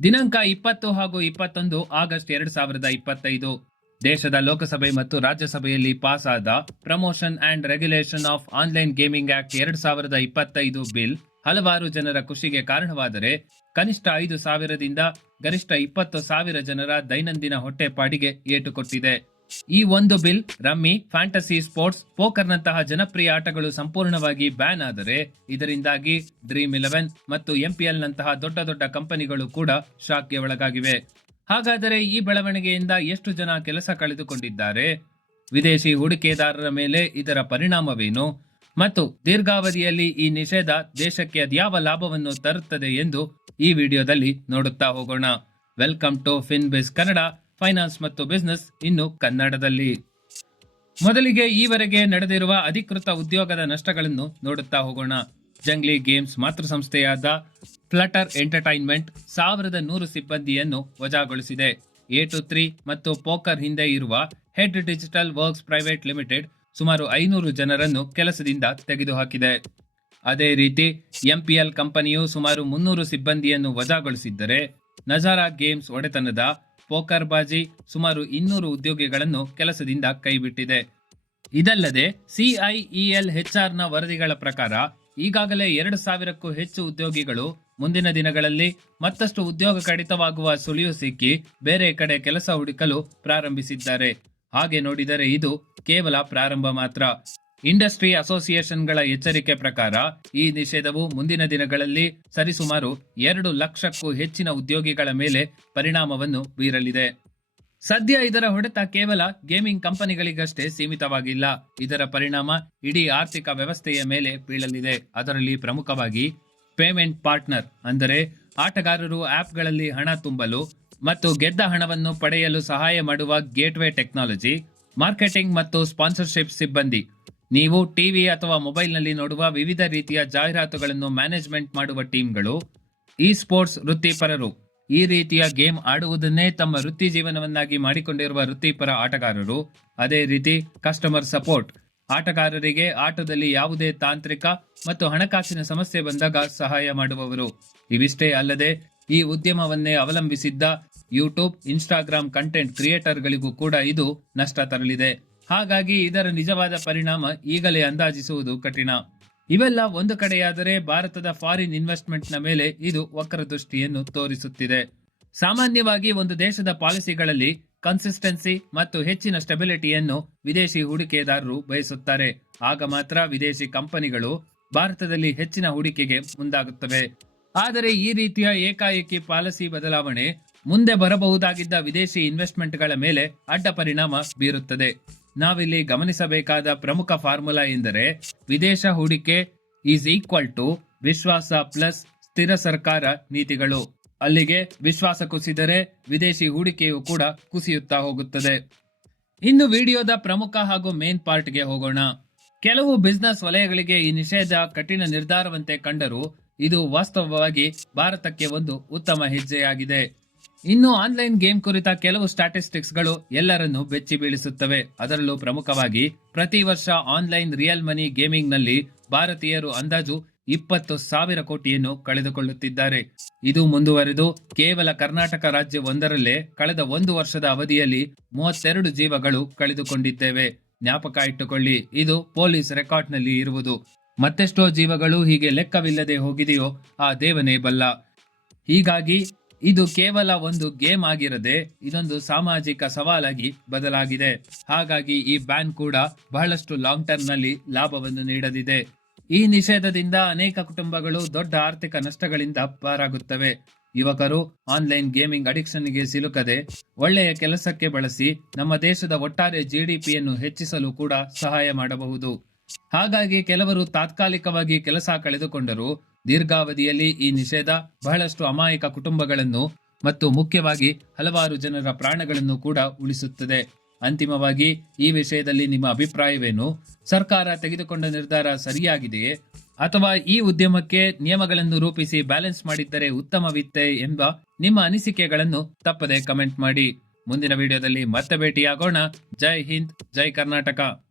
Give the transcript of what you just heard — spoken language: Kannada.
ದಿನಾಂಕ ಇಪ್ಪತ್ತು ಹಾಗೂ ಇಪ್ಪತ್ತೊಂದು ಆಗಸ್ಟ್ ಎರಡ್ ಸಾವಿರದ ಇಪ್ಪತ್ತೈದು. ದೇಶದ ಲೋಕಸಭೆ ಮತ್ತು ರಾಜ್ಯಸಭೆಯಲ್ಲಿ ಪಾಸ್ ಆದ promotion and regulation of online gaming act ಎರಡ್ ಸಾವಿರದ ಇಪ್ಪತ್ತೈದು ಬಿಲ್ ಹಲವಾರು ಜನರ ಖುಷಿಗೆ ಕಾರಣವಾದರೆ ಕನಿಷ್ಠ ಐದು ಸಾವಿರದಿಂದ ಗರಿಷ್ಠ ಇಪ್ಪತ್ತು ಸಾವಿರ ಜನರ ದೈನಂದಿನ ಹೊಟ್ಟೆಪಾಡಿಗೆ ಏಟು ಕೊಟ್ಟಿದೆ. ಈ ಒಂದು ಬಿಲ್ ರಮ್ಮಿ ಫ್ಯಾಂಟಸಿ ಸ್ಪೋರ್ಟ್ಸ್ ಪೋಕರ್ನಂತಹ ಜನಪ್ರಿಯ ಆಟಗಳು ಸಂಪೂರ್ಣವಾಗಿ ಬ್ಯಾನ್ ಆದರೆ ಇದರಿಂದಾಗಿ ಡ್ರೀಮ್ ಇಲೆವೆನ್ ಮತ್ತು ಎಂಪಿಎಲ್ ನಂತಹ ದೊಡ್ಡ ದೊಡ್ಡ ಕಂಪನಿಗಳು ಕೂಡ ಶಾಕ್ಗೆ ಒಳಗಾಗಿವೆ. ಹಾಗಾದರೆ ಈ ಬೆಳವಣಿಗೆಯಿಂದ ಎಷ್ಟು ಜನ ಕೆಲಸ ಕಳೆದುಕೊಂಡಿದ್ದಾರೆ? ವಿದೇಶಿ ಹೂಡಿಕೆದಾರರ ಮೇಲೆ ಇದರ ಪರಿಣಾಮವೇನು? ಮತ್ತು ದೀರ್ಘಾವಧಿಯಲ್ಲಿ ಈ ನಿಷೇಧ ದೇಶಕ್ಕೆ ಅದ್ಯಾವ ಲಾಭವನ್ನು ತರುತ್ತದೆ ಎಂದು ಈ ವಿಡಿಯೋದಲ್ಲಿ ನೋಡುತ್ತಾ ಹೋಗೋಣ. ವೆಲ್ಕಮ್ ಟು ಫಿನ್ ಬಿಸ್ ಕನ್ನಡ. ಫೈನಾನ್ಸ್ ಮತ್ತು ಬಿಸ್ನೆಸ್ ಇನ್ನು ಕನ್ನಡದಲ್ಲಿ. ಮೊದಲಿಗೆ ಈವರೆಗೆ ನಡೆದಿರುವ ಅಧಿಕೃತ ಉದ್ಯೋಗದ ನಷ್ಟಗಳನ್ನು ನೋಡುತ್ತಾ ಹೋಗೋಣ. ಜಂಗ್ಲಿ ಗೇಮ್ಸ್ ಮಾತೃಸಂಸ್ಥೆಯಾದ ಫ್ಲಟರ್ ಎಂಟರ್ಟೈನ್ಮೆಂಟ್ ಸಾವಿರದ ನೂರು ಸಿಬ್ಬಂದಿಯನ್ನು ವಜಾಗೊಳಿಸಿದೆ. ಎ ಟು ತ್ರೀ ಮತ್ತು ಪೋಕರ್ ಹಿಂದೆ ಇರುವ head digital works private limited ಸುಮಾರು ಐನೂರು ಜನರನ್ನು ಕೆಲಸದಿಂದ ತೆಗೆದುಹಾಕಿದೆ. ಅದೇ ರೀತಿ ಎಂಪಿಎಲ್ ಕಂಪನಿಯು ಸುಮಾರು ಮುನ್ನೂರು ಸಿಬ್ಬಂದಿಯನ್ನು ವಜಾಗೊಳಿಸಿದ್ದರೆ ನಜಾರಾ ಗೇಮ್ಸ್ ಒಡೆತನದ ಪೋಕರ್ ಬಾಜಿ ಸುಮಾರು ಇನ್ನೂರು ಉದ್ಯೋಗಿಗಳನ್ನು ಕೆಲಸದಿಂದ ಕೈಬಿಟ್ಟಿದೆ. ಇದಲ್ಲದೆ ಸಿಐಇಎಲ್ನ ವರದಿಗಳ ಪ್ರಕಾರ ಈಗಾಗಲೇ ಎರಡು ಸಾವಿರಕ್ಕೂ ಹೆಚ್ಚು ಉದ್ಯೋಗಿಗಳು ಮುಂದಿನ ದಿನಗಳಲ್ಲಿ ಮತ್ತಷ್ಟು ಉದ್ಯೋಗ ಕಡಿತವಾಗುವ ಸುಳಿವು ಸಿಕ್ಕಿ ಬೇರೆ ಕಡೆ ಕೆಲಸ ಹುಡುಕಲು ಪ್ರಾರಂಭಿಸಿದ್ದಾರೆ. ಹಾಗೆ ನೋಡಿದರೆ ಇದು ಕೇವಲ ಪ್ರಾರಂಭ ಮಾತ್ರ. ಇಂಡಸ್ಟ್ರಿ ಅಸೋಸಿಯೇಷನ್ಗಳ ಎಚ್ಚರಿಕೆ ಪ್ರಕಾರ ಈ ನಿಷೇಧವು ಮುಂದಿನ ದಿನಗಳಲ್ಲಿ ಸರಿಸುಮಾರು ಎರಡು ಲಕ್ಷಕ್ಕೂ ಹೆಚ್ಚಿನ ಉದ್ಯೋಗಿಗಳ ಮೇಲೆ ಪರಿಣಾಮವನ್ನು ಬೀರಲಿದೆ. ಸದ್ಯ ಇದರ ಹೊಡೆತ ಕೇವಲ ಗೇಮಿಂಗ್ ಕಂಪನಿಗಳಿಗಷ್ಟೇ ಸೀಮಿತವಾಗಿಲ್ಲ. ಇದರ ಪರಿಣಾಮ ಇಡೀ ಆರ್ಥಿಕ ವ್ಯವಸ್ಥೆಯ ಮೇಲೆ ಬೀಳಲಿದೆ. ಅದರಲ್ಲಿ ಪ್ರಮುಖವಾಗಿ ಪೇಮೆಂಟ್ ಪಾರ್ಟ್ನರ್, ಅಂದರೆ ಆಟಗಾರರು ಆಪ್ಗಳಲ್ಲಿ ಹಣ ತುಂಬಲು ಮತ್ತು ಗೆದ್ದ ಹಣವನ್ನು ಪಡೆಯಲು ಸಹಾಯ ಮಾಡುವ ಗೇಟ್ವೇ ಟೆಕ್ನಾಲಜಿ, ಮಾರ್ಕೆಟಿಂಗ್ ಮತ್ತು ಸ್ಪಾನ್ಸರ್ಶಿಪ್ ಸಿಬ್ಬಂದಿ ನೀವು ಟಿವಿ ಅಥವಾ ಮೊಬೈಲ್ನಲ್ಲಿ ನೋಡುವ ವಿವಿಧ ರೀತಿಯ ಜಾಹೀರಾತುಗಳನ್ನು ಮ್ಯಾನೇಜ್ಮೆಂಟ್ ಮಾಡುವ ಟೀಮ್ಗಳು ಇ ಸ್ಪೋರ್ಟ್ಸ್ ವೃತ್ತಿಪರರು. ಈ ರೀತಿಯ ಗೇಮ್ ಆಡುವುದನ್ನೇ ತಮ್ಮ ವೃತ್ತಿ ಜೀವನವನ್ನಾಗಿ ಮಾಡಿಕೊಂಡಿರುವ ವೃತ್ತಿಪರ ಆಟಗಾರರು. ಅದೇ ರೀತಿ ಕಸ್ಟಮರ್ ಸಪೋರ್ಟ್. ಆಟಗಾರರಿಗೆ ಆಟದಲ್ಲಿ ಯಾವುದೇ ತಾಂತ್ರಿಕ ಮತ್ತು ಹಣಕಾಸಿನ ಸಮಸ್ಯೆ ಬಂದಾಗ ಸಹಾಯ ಮಾಡುವವರು. ಇವಿಷ್ಟೇ ಅಲ್ಲದೆ, ಈ ಉದ್ಯಮವನ್ನೇ ಅವಲಂಬಿಸಿದ್ದ ಯೂಟ್ಯೂಬ್, ಇನ್ಸ್ಟಾಗ್ರಾಮ್ ಕಂಟೆಂಟ್ ಕ್ರಿಯೇಟರ್ಗಳಿಗೂ ಕೂಡ ಇದು ನಷ್ಟ ತರಲಿದೆ. ಹಾಗಾಗಿ ಇದರ ನಿಜವಾದ ಪರಿಣಾಮ ಈಗಲೇ ಅಂದಾಜಿಸುವುದು ಕಠಿಣ. ಇವೆಲ್ಲ ಒಂದು ಕಡೆಯಾದರೆ ಭಾರತದ ಫಾರಿನ್ ಇನ್ವೆಸ್ಟ್ಮೆಂಟ್ನ ಮೇಲೆ ಇದು ವಕ್ರದೃಷ್ಟಿಯನ್ನು ತೋರಿಸುತ್ತಿದೆ. ಸಾಮಾನ್ಯವಾಗಿ ಒಂದು ದೇಶದ ಪಾಲಿಸಿಗಳಲ್ಲಿ ಕನ್ಸಿಸ್ಟೆನ್ಸಿ ಮತ್ತು ಹೆಚ್ಚಿನ ಸ್ಟೆಬಿಲಿಟಿಯನ್ನು ವಿದೇಶಿ ಹೂಡಿಕೆದಾರರು ಬಯಸುತ್ತಾರೆ. ಆಗ ಮಾತ್ರ ವಿದೇಶಿ ಕಂಪನಿಗಳು ಭಾರತದಲ್ಲಿ ಹೆಚ್ಚಿನ ಹೂಡಿಕೆಗೆ ಮುಂದಾಗುತ್ತವೆ. ಆದರೆ ಈ ರೀತಿಯ ಏಕಾಏಕಿ ಪಾಲಿಸಿ ಬದಲಾವಣೆ ಮುಂದೆ ಬರಬಹುದಾಗಿದ್ದ ವಿದೇಶಿ ಇನ್ವೆಸ್ಟ್ಮೆಂಟ್ಗಳ ಮೇಲೆ ಅಡ್ಡ ಪರಿಣಾಮ ಬೀರುತ್ತದೆ. ನಾವಿಲ್ಲಿ ಗಮನಿಸಬೇಕಾದ ಪ್ರಮುಖ ಫಾರ್ಮುಲಾ ಎಂದರೆ ವಿದೇಶ ಹೂಡಿಕೆ ಈಸ್ ಈಕ್ವಲ್ ಟು ವಿಶ್ವಾಸ ಪ್ಲಸ್ ಸ್ಥಿರ ಸರ್ಕಾರ ನೀತಿಗಳು. ಅಲ್ಲಿಗೆ ವಿಶ್ವಾಸ ಕುಸಿದರೆ ವಿದೇಶಿ ಹೂಡಿಕೆಯು ಕೂಡ ಕುಸಿಯುತ್ತಾ ಹೋಗುತ್ತದೆ. ಇನ್ನು ವಿಡಿಯೋದ ಪ್ರಮುಖ ಹಾಗೂ ಮೇನ್ ಪಾರ್ಟ್ಗೆ ಹೋಗೋಣ. ಕೆಲವು ಬಿಸ್ನೆಸ್ ವಲಯಗಳಿಗೆ ಈ ನಿಷೇಧ ಕಠಿಣ ನಿರ್ಧಾರವಂತೆ ಕಂಡರೂ ಇದು ವಾಸ್ತವವಾಗಿ ಭಾರತಕ್ಕೆ ಒಂದು ಉತ್ತಮ ಹೆಜ್ಜೆಯಾಗಿದೆ. ಇನ್ನು ಆನ್ಲೈನ್ ಗೇಮ್ ಕುರಿತ ಕೆಲವು ಸ್ಟಾಟಿಸ್ಟಿಕ್ಸ್ಗಳು ಎಲ್ಲರನ್ನು ಬೆಚ್ಚಿ ಬೀಳಿಸುತ್ತವೆ. ಅದರಲ್ಲೂ ಪ್ರಮುಖವಾಗಿ ಪ್ರತಿ ವರ್ಷ ಆನ್ಲೈನ್ ರಿಯಲ್ ಮನಿ ಗೇಮಿಂಗ್ನಲ್ಲಿ ಭಾರತೀಯರು ಅಂದಾಜು ಇಪ್ಪತ್ತು ಸಾವಿರ ಕೋಟಿಯನ್ನು ಕಳೆದುಕೊಳ್ಳುತ್ತಿದ್ದಾರೆ. ಇದು ಮುಂದುವರೆದು ಕೇವಲ ಕರ್ನಾಟಕ ರಾಜ್ಯ ಒಂದರಲ್ಲೇ ಕಳೆದ ಒಂದು ವರ್ಷದ ಅವಧಿಯಲ್ಲಿ ಮೂವತ್ತೆರಡು ಜೀವಗಳು ಕಳೆದುಕೊಂಡಿದ್ದೇವೆ. ಜ್ಞಾಪಕ ಇಟ್ಟುಕೊಳ್ಳಿ, ಇದು ಪೊಲೀಸ್ ರೆಕಾರ್ಡ್ನಲ್ಲಿ ಇರುವುದು. ಮತ್ತೆಷ್ಟೋ ಜೀವಗಳು ಹೀಗೆ ಲೆಕ್ಕವಿಲ್ಲದೆ ಹೋಗಿದೆಯೋ ಆ ದೇವನೇ ಬಲ್ಲ. ಹೀಗಾಗಿ ಇದು ಕೇವಲ ಒಂದು ಗೇಮ್ ಆಗಿರದೆ ಇದೊಂದು ಸಾಮಾಜಿಕ ಸವಾಲಾಗಿ ಬದಲಾಗಿದೆ. ಹಾಗಾಗಿ ಈ ಬ್ಯಾನ್ ಕೂಡ ಬಹಳಷ್ಟು ಲಾಂಗ್ ಟರ್ಮ್ನಲ್ಲಿ ಲಾಭವನ್ನು ನೀಡದಿದೆ ಈ ನಿಷೇಧದಿಂದ ಅನೇಕ ಕುಟುಂಬಗಳು ದೊಡ್ಡ ಆರ್ಥಿಕ ನಷ್ಟಗಳಿಂದ ಪಾರಾಗುತ್ತವೆ. ಯುವಕರು ಆನ್ಲೈನ್ ಗೇಮಿಂಗ್ ಅಡಿಕ್ಷನ್ಗೆ ಸಿಲುಕದೆ ಒಳ್ಳೆಯ ಕೆಲಸಕ್ಕೆ ಬಳಸಿ ನಮ್ಮ ದೇಶದ ಒಟ್ಟಾರೆ ಜಿಡಿಪಿಯನ್ನು ಹೆಚ್ಚಿಸಲು ಕೂಡ ಸಹಾಯ ಮಾಡಬಹುದು. ಹಾಗಾಗಿ ಕೆಲವರು ತಾತ್ಕಾಲಿಕವಾಗಿ ಕೆಲಸ ಕಳೆದುಕೊಂಡರು ದೀರ್ಘಾವಧಿಯಲ್ಲಿ ಈ ನಿಷೇಧ ಬಹಳಷ್ಟು ಅಮಾಯಕ ಕುಟುಂಬಗಳನ್ನು ಮತ್ತು ಮುಖ್ಯವಾಗಿ ಹಲವಾರು ಜನರ ಪ್ರಾಣಗಳನ್ನು ಕೂಡ ಉಳಿಸುತ್ತದೆ. ಅಂತಿಮವಾಗಿ ಈ ವಿಷಯದಲ್ಲಿ ನಿಮ್ಮ ಅಭಿಪ್ರಾಯವೇನು? ಸರ್ಕಾರ ತೆಗೆದುಕೊಂಡ ನಿರ್ಧಾರ ಸರಿಯಾಗಿದೆಯೇ? ಅಥವಾ ಈ ಉದ್ಯಮಕ್ಕೆ ನಿಯಮಗಳನ್ನು ರೂಪಿಸಿ ಬ್ಯಾಲೆನ್ಸ್ ಮಾಡಿದ್ದರೆ ಉತ್ತಮವಿತ್ತೆ ಎಂಬ ನಿಮ್ಮ ಅನಿಸಿಕೆಗಳನ್ನು ತಪ್ಪದೆ ಕಮೆಂಟ್ ಮಾಡಿ. ಮುಂದಿನ ವಿಡಿಯೋದಲ್ಲಿ ಮತ್ತೆ ಭೇಟಿಯಾಗೋಣ. ಜೈ ಹಿಂದ್, ಜೈ ಕರ್ನಾಟಕ.